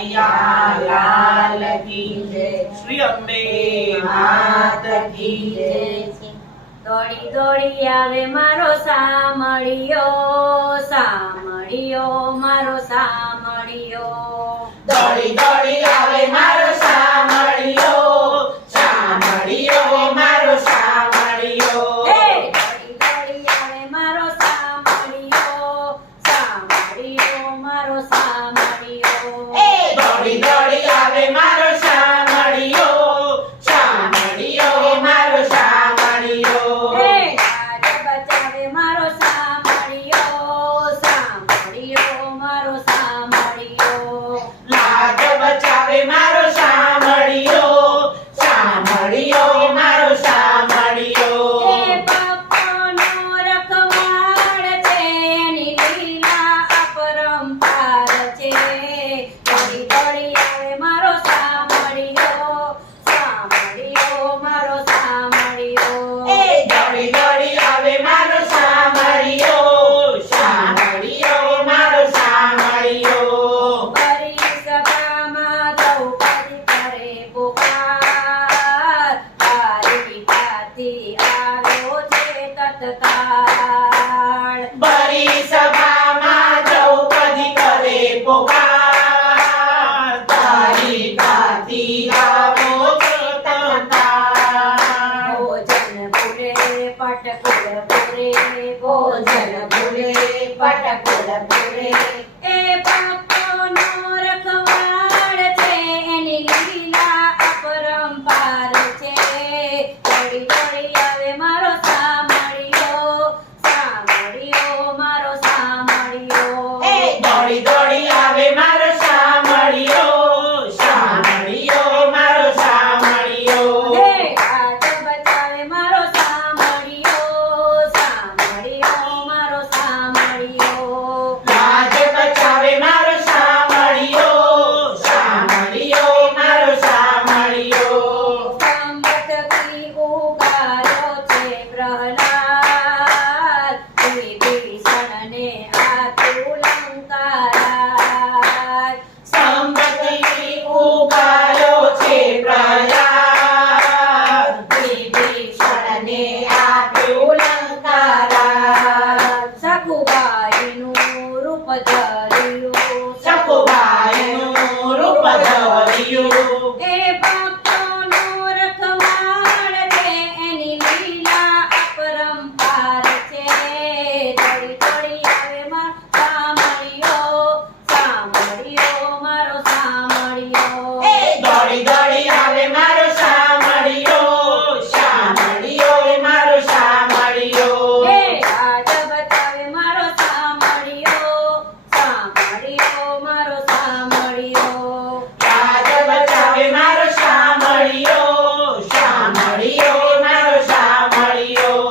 કનૈયા લાલ કી જય. શ્રી અંબે માત કી જય. દોડી દોડી આવે મારો સામળિયો, સામળિયો મારો સામળિયો. દોડી દોડી આવે મારો સામળિયો, સામળિયો મારો સામળિયો. દોડી દોડી આવે મારો સામળિયો, સામળિયો મારો સામળિયો. દોડી દોડી આવે મારો સામળિયો, સામળિયો મારો સામળિયો. લાજ બચાવે મારો સામળિયો, સામળિયો મારો સામળિયો. લાજ બચાવે મારો સામળિયો, સામળિયો મારો સામળિયો. ભક્તોનો રખવાડ છે, એની લીલા અપરંપાર છે. દોડી દોડી આવે મારો સામળિયો, સામળિયો મારો સામળિયો. દોડી દોડી આવે મારો સામળિયો, સામળિયો મારો સામળિયો. ભરી સભામાં દ્રૌપદી કરે પુકાર, તારી પાથી આવ્યો છે તત્કાળ. બરી સભામાં દ્રૌપદી કરે પુકાર, તારી કાથી આવો છો તત્કાળ. ભોજન ભૂલે પટકુલ પૂરે, ભોજન ભૂલે પટકુલ પૂરે. એ ભક્તોનો રખવાડ છે, એની લીલા અપરંપાર છે. દોડી દોડી આવે મારો સામળિયો, સામળિયો મારો સામળિયો. દોડી દોડી આવે મારો સામળિયો, સામળિયો મારો સામળિયો. લાજ બચાવે મારો સામળિયો, સામળિયો મારો સામળિયો. લાજ બચાવે મારો સામળિયો, સામળિયો મારો સામળિયો. સંબતથી ઉગાર્યો છે પ્રહલાદ, વિભીષણને આતુર લંકારાજ. સંબતથી ઉગાર્યો છે પ્રહલાદ, વિભીષણને આપ્યું લંકારાજ. સખુબાઈનું રૂપ ધર્યું, સખુબાઈનું રૂપ ધર્યું. એ ભક્તોનો રખવાડ છે, એની લીલા અપરંપાર છે. દોડી દોડી આવે મારો સામળિયો, સામળિયો મારો સામળિયો. દોડી દોડી આવે મારો સામળિયો, સામળિયો મારો સામળિયો. લાજ બચાવે મારો સામળિયો, સામળિયો મારો સામળિયો. લાજ બચાવે મારો સામળિયો, સામળિયો મારો સામળિયો.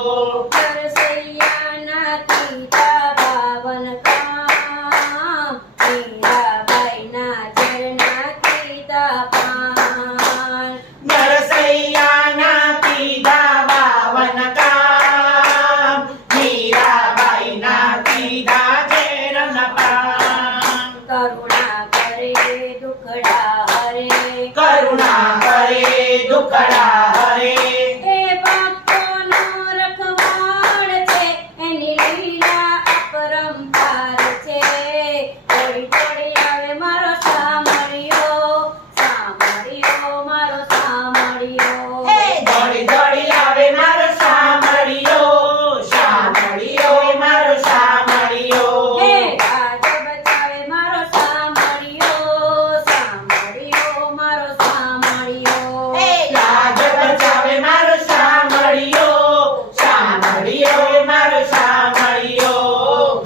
નરસૈયાના કીધા બાવન કામ, મીરાબાઈના ઝરના કીધા પાન. નરસૈયાના કીધા 52 કામ, મીરાબાઈના કીધા ઝેરના પાન. કરુણા કરે દુખડા હરે, કરુણા કરે દુખડા હરે. એ ભક્તોનો રખવાડ છે, એની લીલા અપરંપાર છે. દોડી દોડી આવે મારો સામળિયો, સામળિયો મારો સામળિયો. દોડી દોડી આવે મારો સામળિયો, સામળિયો મારો સામળિયો. લાજ બચાવે મારો સામળિયો, સામળિયો મારો સામળિયો. લાજ બચાવે મારો સામળિયો, સામળિયો મારો સામળિયો.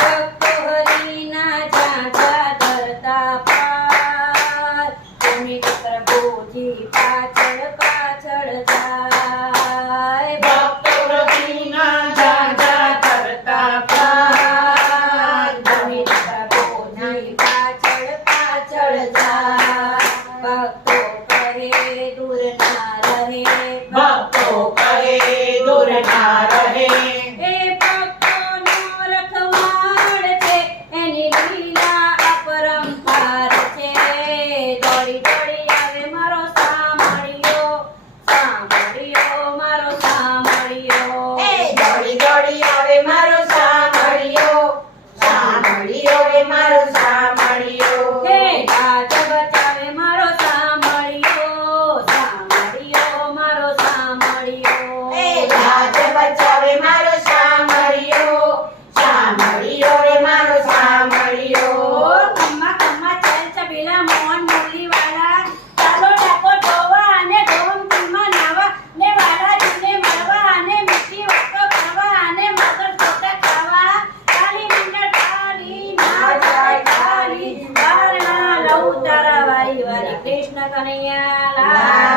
ભક્તો હરિના ઝાંઝા ધરતા પાર, પુનિત પ્રભુજી પાછળ પાછળ જાય. ભક્તો રતિના ઝાઝા ધરતા પાર, પુનિત પ્રભુજી પાછળ પાછળ જાય. ભક્તો કહે દૂર ના રહે, ભક્તો કહે દૂર ના રહે. એ ભક્તોનો રખવાડ છે, એની લીલા અપરંપાર છે. જાય